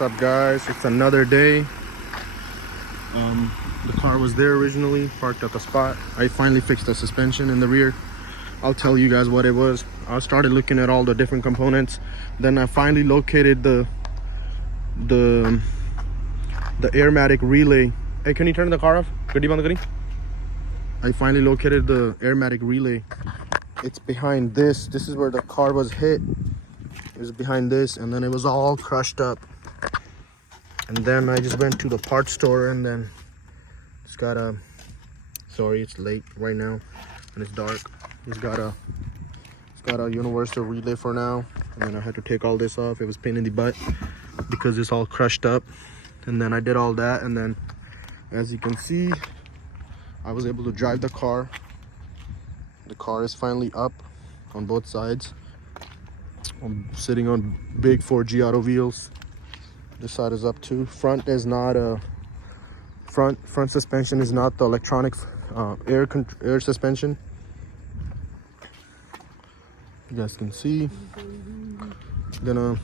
What's up, guys? It's another day. The car was there originally, parked at the spot. I finally fixed the suspension in the rear. I'll tell you guys what it was. I started looking at all the different components. Then I finally located the Airmatic relay. Hey, can you turn the car off? I finally located the Airmatic relay. It's behind this. This is where the car was hit. It was behind this, and then it was all crushed up. And then I just went to the parts store, and then it's got a, sorry, it's late right now and it's dark. It's got a universal relay for now. And then I had to take all this off. It was a pain in the butt because it's all crushed up. And then I did all that, and then as you can see, I was able to drive the car. The car is finally up on both sides. I'm sitting on big 4G auto wheels. This side is up too. Front is not a front suspension is not the electronic air suspension. You guys can see. Now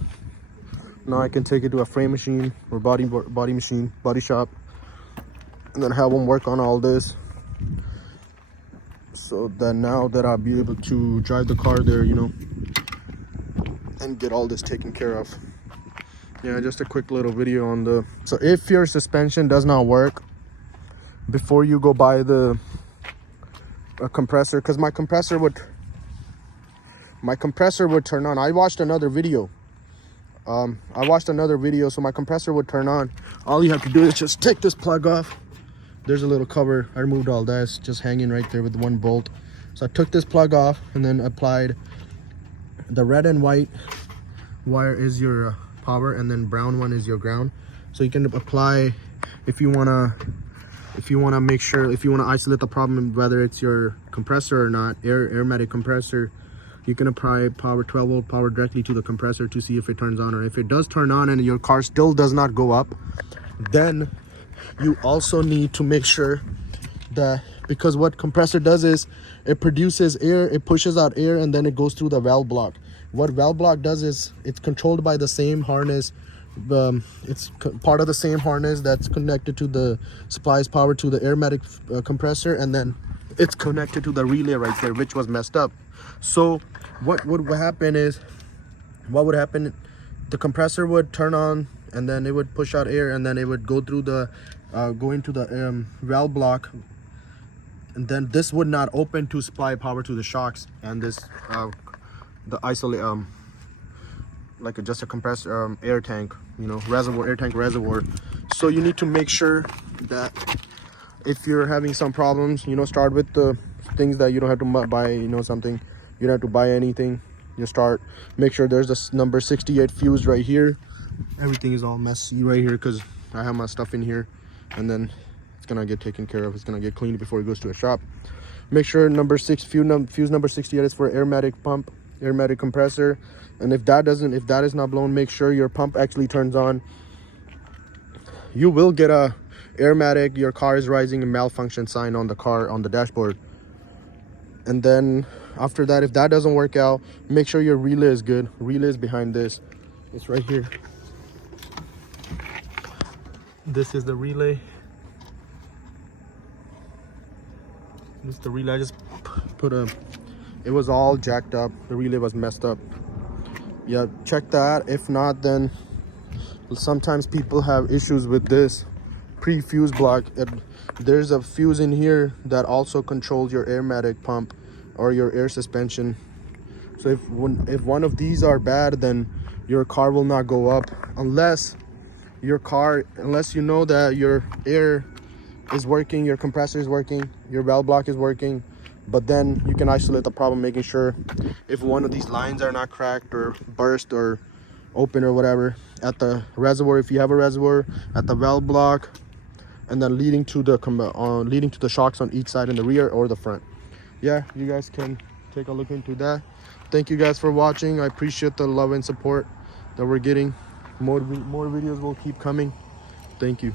I can take it to a frame machine or body shop, and then have them work on all this, so that now that I'll be able to drive the car there, and get all this taken care of. Yeah, just a quick little video on the, so if your suspension does not work, before you go buy a compressor, because my compressor would turn on. I watched another video, so my compressor would turn on. All you have to do is just take this plug off. There's a little cover. I removed all that. It's just hanging right there with one bolt. So I took this plug off and then applied the red and white wire is your power, and then brown one is your ground. So you can apply, if you want to make sure, if you want to isolate the problem, whether it's your compressor or not, Airmatic compressor, you can apply power, 12 volt power, directly to the compressor to see if it turns on. Or if it does turn on and your car still does not go up, then you also need to make sure that, because what compressor does is it produces air, it pushes out air, and then it goes through the valve block. What valve block does is it's controlled by the same harness. It's part of the same harness that's connected to the supplies power to the Airmatic compressor, and then it's connected to the relay right there, which was messed up. So what would happen, the compressor would turn on, and then it would push out air, and then it would go through the go into the valve block, and then this would not open to supply power to the shocks, and this the isolate like just a compressor air tank, air tank reservoir. So you need to make sure that if you're having some problems, start with the things that you don't have to buy, something you don't have to buy anything. You make sure there's this number 68 fuse right here. Everything is all messy right here because I have my stuff in here, and then it's gonna get taken care of. It's gonna get cleaned before it goes to a shop. Make sure fuse number 68 is for Airmatic pump, Airmatic compressor, and if that is not blown, make sure your pump actually turns on. You will get a Airmatic, your car is rising, a malfunction sign on the car, on the dashboard. And then after that, if that doesn't work out, make sure your relay is good. Relay is behind this. It's right here. This is the relay. This is the relay. I just it was all jacked up. The relay was messed up. Yeah, check that. If not, then sometimes people have issues with this pre-fuse block. There's a fuse in here that also controls your Airmatic pump or your air suspension. So if one of these are bad, then your car will not go up unless you know that your air is working, your compressor is working, your valve block is working. But then you can isolate the problem, making sure if one of these lines are not cracked or burst or open or whatever, at the reservoir, if you have a reservoir, at the valve block, and then leading to the shocks on each side, in the rear or the front. Yeah, you guys can take a look into that. Thank you guys for watching. I appreciate the love and support that we're getting. More videos will keep coming. Thank you.